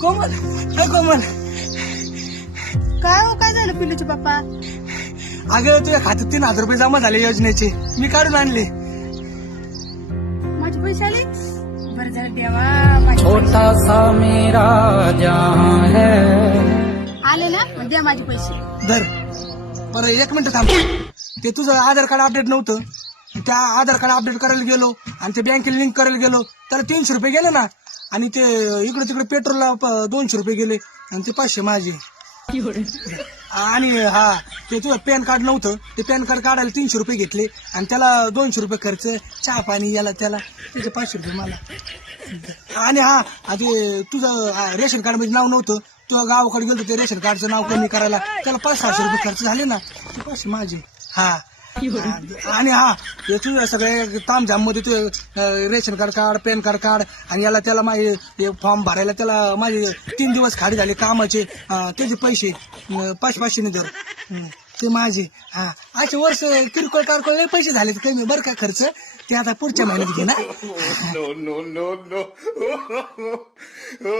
कोमल कोमल, काय हो, काय झालं पिल्लूचे पप्पा? अगं तुझ्या खात्यात 3,000 रुपये जमा झाले योजनेचे, मी काढून आणले. माझे पैसे आले? बरं झालं देवा, माझे छोटा सा मेरा जहां है. आले ना, मग द्या माझे पैसे. धर. बरं 1 मिनिट थांब. ते तुझं आधार कार्ड अपडेट नव्हतं, त्या आधार कार्ड अपडेट करायला गेलो आणि ते बँकेला लिंक करायला गेलो, त्याला 300 रुपये गेले ना. आणि ते इकडे तिकडे पेट्रोलला 200 रुपये गेले आणि ते 500 माझे. आणि हा, ते तुझं पॅन कार्ड नव्हतं, ते पॅन कार्ड काढायला 300 रुपये घेतले आणि त्याला 200 रुपये खर्च, चहा पाणी याला त्याला, त्याचे 500 रुपये मला. आणि हा, ते तुझं रेशन कार्ड मध्ये नाव नव्हतं, तुझं गावाकडे गेलो ते रेशन कार्डचं नाव कमी करायला, त्याला 500-600 रुपये खर्च झाले ना, ते 500 माझे. हा. आणि हा, ते तुझ्या सगळे तामझाम मध्ये तू रेशन कार्ड काढ, पॅन कार्ड काढ आणि याला त्याला माझे फॉर्म भरायला त्याला माझे 3 दिवस खाली झाले कामाचे, त्याचे पैसे 500-500 ने धर, ते माझे. हा, असे वर्ष किरकोळ कारकोळ लय पैसे झाले कमी बरं का खर्च, ते आता पुढच्या महिन्यात घे ना. no.